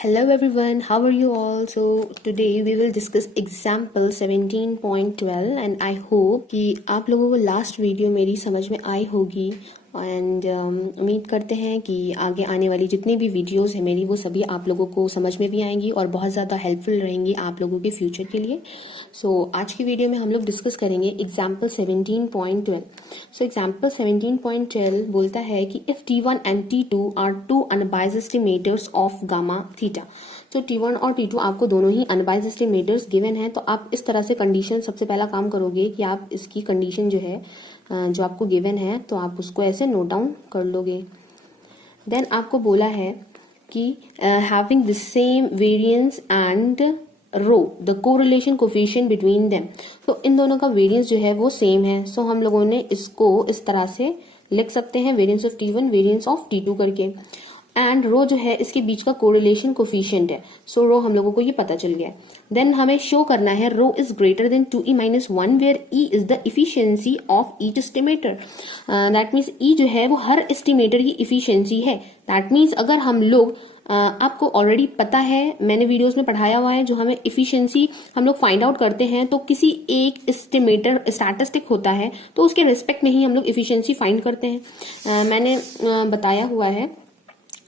Hello everyone, how are you all? So today we will discuss example 17.12 and I hope कि आप लोगों को last video मेरी समझ में आई होगी एंड उम्मीद करते हैं कि आगे आने वाली जितनी भी वीडियोस है मेरी वो सभी आप लोगों को समझ में भी आएंगी और बहुत ज़्यादा हेल्पफुल रहेंगी आप लोगों के फ्यूचर के लिए। आज की वीडियो में हम लोग डिस्कस करेंगे एग्जाम्पल 17.12। एग्जाम्पल 17.12 बोलता है कि if T1 and T2 are two unbiased estimators of gamma theta. तो T1 और T2 आपको दोनों ही अनबाइज्ड एस्टिमेटर्स गिवन है, तो आप इस तरह से कंडीशन सबसे पहला काम करोगे कि आप इसकी कंडीशन जो है जो आपको गिवन है तो आप उसको ऐसे नोट डाउन कर लोगे। देन आपको बोला है कि having the same variance and rho the correlation coefficient between them. तो इन दोनों का वेरिएंस जो है वो सेम है, सो हम लोगों ने इसको इस तरह से लिख सकते हैं, variance of T1 variance of T2 करके। एंड रो जो है इसके बीच का कोरिलेशन कोफिशिएंट है, सो रो हम लोगों को ये पता चल गया। देन हमें शो करना है rho is greater than 2e-1 where e is the efficiency of each estimator. That means e जो है वो हर एस्टिमेटर की इफिशियंसी है। दैट मीन्स अगर हम लोग आपको ऑलरेडी पता है, मैंने वीडियोस में पढ़ाया हुआ है, जो हमें इफिशियंसी हम लोग फाइंड आउट करते हैं तो किसी एक एस्टिमेटर स्टैटिस्टिक होता है तो उसके रिस्पेक्ट में ही हम लोग इफिशियंसी फाइंड करते हैं। मैंने बताया हुआ है।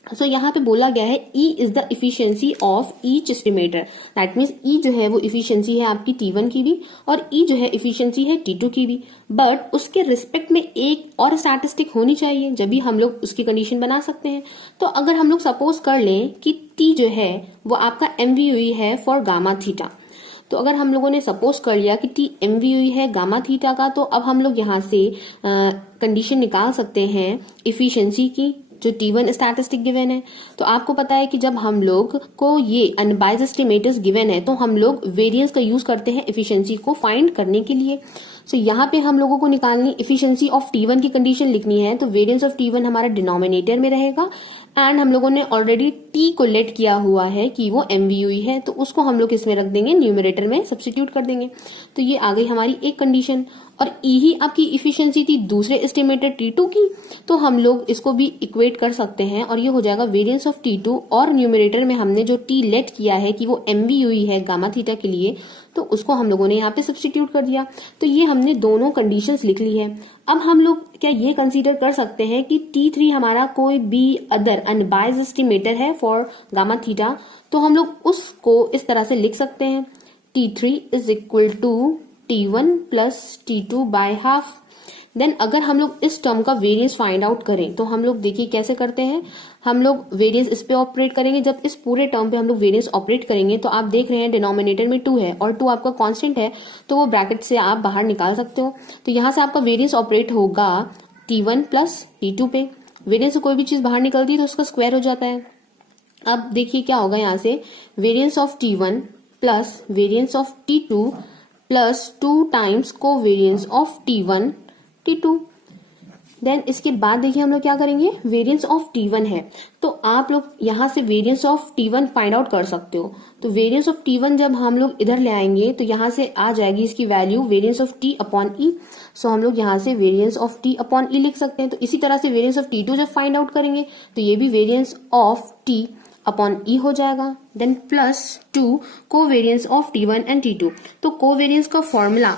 सो यहाँ पे बोला गया है E is the efficiency of each estimator. That means E जो है वो इफिशियंसी है आपकी T1 की भी और E जो है इफिशियंसी है T2 की भी, बट उसके रिस्पेक्ट में एक और स्टैटिस्टिक होनी चाहिए जब भी हम लोग उसकी कंडीशन बना सकते हैं। तो अगर हम लोग सपोज कर लें कि T जो है वो आपका MVUE है फॉर गामा थीटा, तो अगर हम लोगों ने सपोज कर लिया कि T MVUE है गामा थीटा का, तो अब हम लोग यहाँ से कंडीशन निकाल सकते हैं इफिशियंसी की, जो T1 स्टैटिस्टिक गिवन है। तो आपको पता है कि जब हम लोग को ये अनबाइज्ड एस्टिमेटर्स गिवन है तो हम लोग वेरिएंस का यूज करते हैं इफिशियंसी को फाइंड करने के लिए। सो यहाँ पे हम लोगों को निकालनी इफिशियंसी ऑफ T1 की कंडीशन लिखनी है, तो वेरिएंस ऑफ T1 हमारा डिनोमिनेटर में रहेगा एंड हम लोगों ने ऑलरेडी T को लेट किया हुआ है कि वो MVUE है, तो उसको हम लोग इसमें रख देंगे, न्यूमरेटर में सब्स्टिट्यूट कर देंगे। तो ये आ गई हमारी एक कंडीशन। और E ही आपकी इफिशियंसी थी दूसरे एस्टिमेटर T2 की, तो हम लोग इसको भी इक्वेट कर सकते हैं और ये हो जाएगा वेरिएंस ऑफ T2 और न्यूमरेटर में हमने जो T लेट किया है कि वो MVUE है गामा थीटा के लिए, तो उसको हम लोगों ने यहाँ पे सब्स्टिट्यूट कर दिया। तो ये हमने दोनों कंडीशंस लिख ली है। अब हम लोग क्या ये कंसीडर कर सकते हैं कि T3 हमारा कोई भी अदर अनबाइज्ड एस्टिमेटर है फॉर गामा थीटा, तो हम लोग उसको इस तरह से लिख सकते हैं, T3 is equal to T1 plus T2 by half. Then अगर हम लोग इस टर्म का वेरिएंस फाइंड आउट करें तो हम लोग देखिए कैसे करते हैं। हम लोग वेरिएंस इस पे ऑपरेट करेंगे, जब इस पूरे टर्म पे हम लोग वेरिएंस ऑपरेट करेंगे तो आप देख रहे हैं डिनोमिनेटर में 2 है और 2 आपका कांस्टेंट है, तो वो ब्रैकेट से आप बाहर निकाल सकते हो। तो यहाँ से आपका वेरिएंस ऑपरेट होगा T1 प्लस T2 पे। वेरिएंस से कोई भी चीज बाहर निकलती है तो उसका स्क्वायर हो जाता है। अब देखिए क्या होगा, यहाँ से variance of T1 plus variance of T2 plus 2 times covariance of T1 T2। Then इसके बाद देखिए हम लोग क्या करेंगे, वेरिएंस ऑफ T1 है तो आप लोग यहाँ से variance of T1 find out कर सकते हो। तो वेरिएंस ऑफ T1 जब हम लोग इधर ले आएंगे तो यहाँ से आ जाएगी इसकी value variance of T upon E। सो हम लोग यहाँ से variance of T upon E लिख सकते हैं। तो इसी तरह से वेरिएंस ऑफ T2 जब फाइंड आउट करेंगे तो ये भी variance of T upon E हो जाएगा। Then plus 2 covariance of T1 and T2। तो कोवेरिएंस का फॉर्मूला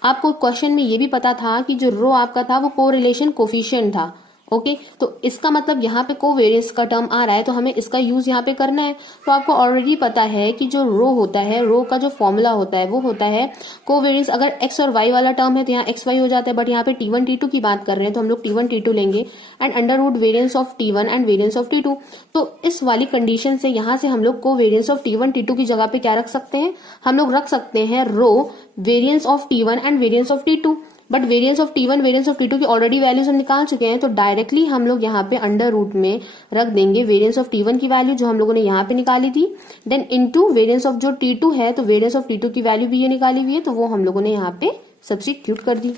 आपको क्वेश्चन में ये भी पता था कि जो रो आपका था वो कोरिलेशन कोफिशिएंट था। ओके, तो इसका मतलब यहाँ पे कोवेरिएंस का टर्म आ रहा है तो हमें इसका यूज यहाँ पे करना है। तो आपको ऑलरेडी पता है कि जो रो होता है, रो का जो फॉर्मूला होता है वो होता है कोवेरिएंस। अगर x और y वाला टर्म है तो यहाँ xy हो जाता है, बट यहाँ पे T1 T2 की बात कर रहे हैं तो हम लोग T1 T2 लेंगे and under root variance of T1 and variance of T2। तो इस वाली कंडीशन से यहाँ से हम लोग कोवेरिएंस ऑफ T1 T2 की जगह पे क्या रख सकते हैं, हम लोग रख सकते हैं rho variance of T1 and variance of T2। But variance of T1 variance of T2 की ऑलरेडी वैल्यूज हम निकाल चुके हैं, तो डायरेक्टली हम लोग यहाँ पे अंडर रूट में रख देंगे वेरिएंस ऑफ T1 की वैल्यू जो हम लोगों ने यहाँ पे निकाली थी, देन इनटू वेरिएंस ऑफ जो T2 है, तो वेरिएंस ऑफ T2 की वैल्यू भी ये निकाली हुई है तो वो हम लोगों ने यहाँ पे सब्स्टिट्यूट कर दी।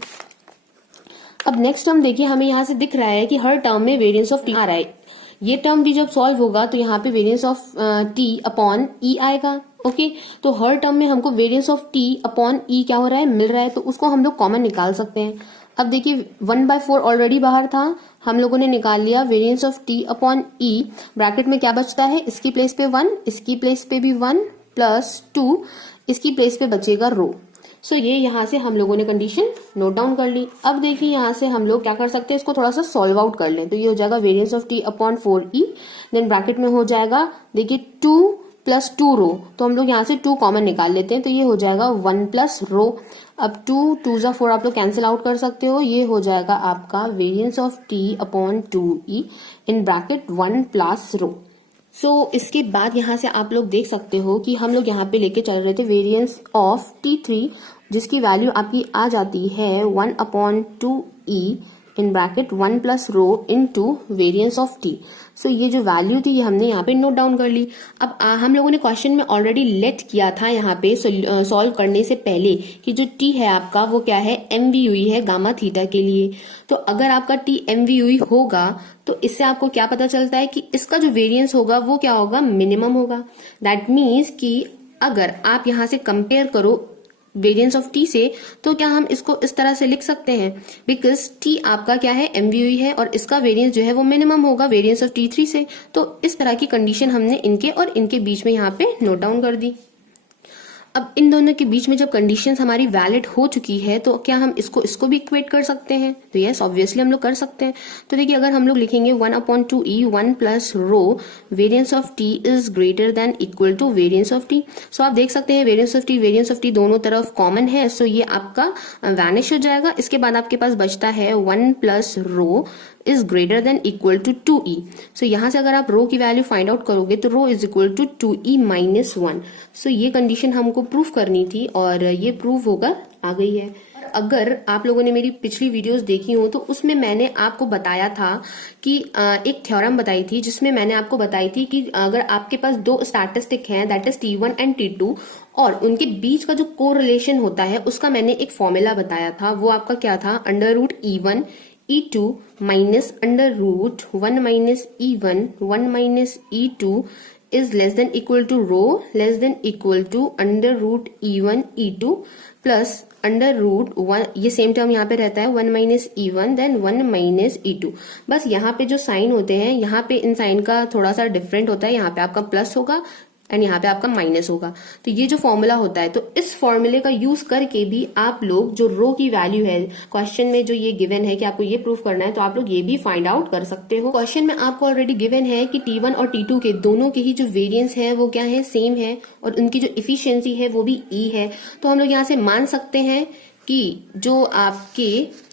अब नेक्स्ट टर्म देखिए, हमें यहाँ से दिख रहा है कि हर टर्म में वेरिएंस ऑफ T आ रहा है। ये टर्म भी जब सॉल्व होगा तो यहाँ पे variance of T upon E आएगा। ओके, तो हर टर्म में हमको variance of T upon E क्या हो रहा है, मिल रहा है, तो उसको हम लोग कॉमन निकाल सकते हैं। अब देखिए 1/4 ऑलरेडी बाहर था हम लोगों ने निकाल लिया variance of T upon E, bracket में क्या बचता है, इसकी प्लेस पे 1, इसकी प्लेस पे भी 1 प्लस 2, इसकी प्लेस पे बचेगा रो। सो ये यहाँ से हम लोगों ने कंडीशन नोट डाउन कर ली। अब देखिए यहाँ से हम लोग क्या कर सकते हैं, इसको थोड़ा सा सॉल्व आउट कर लें। तो ये हो जाएगा variance of T upon 4e, then bracket में हो जाएगा देखिए 2 प्लस 2 रो, तो हम लोग यहाँ से 2 कॉमन निकाल लेते हैं, तो ये हो जाएगा 1 प्लस रो। अब 2 2 जा 4 आप लोग कैंसिल आउट कर सकते हो, ये हो जाएगा आपका variance of T upon 2e in bracket 1 plus rho. So इसके बाद यहाँ से आप लोग देख सकते हो कि हम लोग यहाँ पे लेके चल रहे थे वेरिएंस ऑफ T3, जिसकी वैल्यू आपकी आ जाती है 1 upon 2e in bracket 1 plus rho into variance of T. So ये जो वैल्यू थी ये हमने यहाँ पे नोट डाउन कर ली। अब हम लोगों ने क्वेश्चन में ऑलरेडी लेट किया था यहाँ पे सॉल्व करने से पहले कि जो टी है आपका वो क्या है, MVUE है गामा थीटा के लिए। तो अगर आपका टी MVUE होगा तो इससे आपको क्या पता चलता है कि इसका जो वेरियंस होगा वो क्या होगा, मिनिमम होगा। दैट मीन्स कि अगर आप यहाँ से कंपेयर करो वेरिएंस ऑफ टी से, तो क्या हम इसको इस तरह से लिख सकते हैं, बिकॉज टी आपका क्या है, MVUE है और इसका वेरिएंस जो है वो मिनिमम होगा वेरिएंस ऑफ T3 से। तो इस तरह की कंडीशन हमने इनके और इनके बीच में यहाँ पे नोट डाउन कर दी। अब इन दोनों के बीच में जब कंडीशंस हमारी वैलिड हो चुकी है तो क्या हम इसको भी इक्वेट कर सकते हैं, तो यस ऑब्वियसली हम लोग कर सकते हैं। तो देखिए अगर हम लोग लिखेंगे 1 upon 2e 1 plus rho variance of T is greater than equal to variance of T. So आप देख सकते हैं वेरिएंस ऑफ टी दोनों तरफ कॉमन है, सो ये आपका वैनिश हो जाएगा। इसके बाद आपके पास बचता है 1 plus rho is greater than equal to 2e। So यहां से अगर आप रो की वैल्यू फाइंड आउट करोगे तो rho is equal to 2e minus 1। So ये कंडीशन हमको प्रूफ करनी थी और ये प्रूफ होकर आ गई है। अगर आप लोगों ने मेरी पिछली वीडियोस देखी हो तो उसमें मैंने आपको बताया था कि एक थ्योरम बताई थी, जिसमें मैंने आपको बताई थी कि अगर आपके पास दो स्टैटिस्टिक हैं that is T1 and T2 और उनके बीच का जो कोरिलेशन होता है उसका मैंने एक फॉर्मूला बताया था। वो आपका क्या था, under root E1 E2 minus under root 1 minus E1 1 minus E2 is less than equal to rho less than equal to under root E1 E2 plus under root 1, ये सेम टर्म यहाँ पे रहता है 1 minus E1 then 1 minus E2। बस यहाँ पे जो sign होते हैं यहाँ पे इन साइन का थोड़ा सा डिफरेंट होता है, यहाँ पे आपका प्लस होगा एंड यहाँ पे आपका माइनस होगा। तो ये जो फॉर्मूला होता है, तो इस फॉर्मूले का यूज करके भी आप लोग जो रो की वैल्यू है क्वेश्चन में जो ये गिवन है कि आपको ये प्रूफ करना है, तो आप लोग ये भी फाइंड आउट कर सकते हो। क्वेश्चन में आपको ऑलरेडी गिवन है कि T1 और T2 के दोनों के ही जो वेरिएंस है वो क्या है, सेम है और उनकी जो इफिशियंसी है वो भी E है। तो हम लोग यहाँ से मान सकते हैं कि जो आपके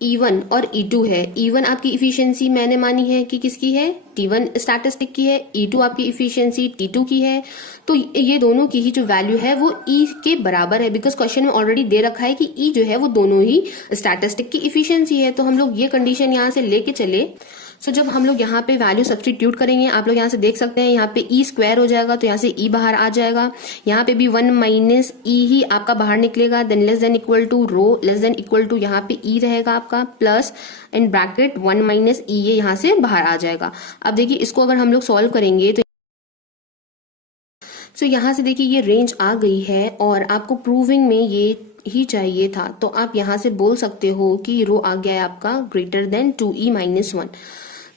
E1 और E2 है, E1 आपकी इफिशियंसी मैंने मानी है कि किसकी है, T1 स्टैटिस्टिक की है, E2 आपकी इफिशियंसी T2 की है। तो ये दोनों की ही जो वैल्यू है वो E के बराबर है, बिकॉज क्वेश्चन में ऑलरेडी दे रखा है कि E जो है वो दोनों ही स्टैटिस्टिक की इफिशियंसी है। तो हम लोग ये कंडीशन यहाँ से लेके चले। सो जब हम लोग यहाँ पे वैल्यू सब्स्टिट्यूट करेंगे, आप लोग यहाँ से देख सकते हैं यहाँ पे E स्क्वायर हो जाएगा, तो यहाँ से E बाहर आ जाएगा। यहाँ पे भी 1 माइनस E ही आपका बाहर निकलेगा, then less than equal to rho less than equal to यहाँ पे E रहेगा आपका plus in bracket 1 minus E, ये यहाँ से बाहर आ जाएगा। अब देखिए इसको अगर हम लोग सॉल्व करेंगे तो यहाँ से देखिए ये रेंज आ गई है और आपको प्रूविंग में ये ही चाहिए था, तो आप यहाँ से बोल सकते हो कि रो आ गया है आपका greater than 2e minus 1।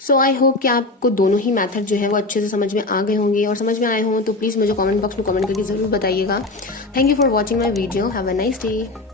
So I hope कि आपको दोनों ही मेथड जो है वो अच्छे से समझ में आ गए होंगे, और समझ में आए हों तो प्लीज़ मुझे कमेंट बॉक्स में कमेंट करके ज़रूर बताइएगा। Thank you for watching my video, have a nice day.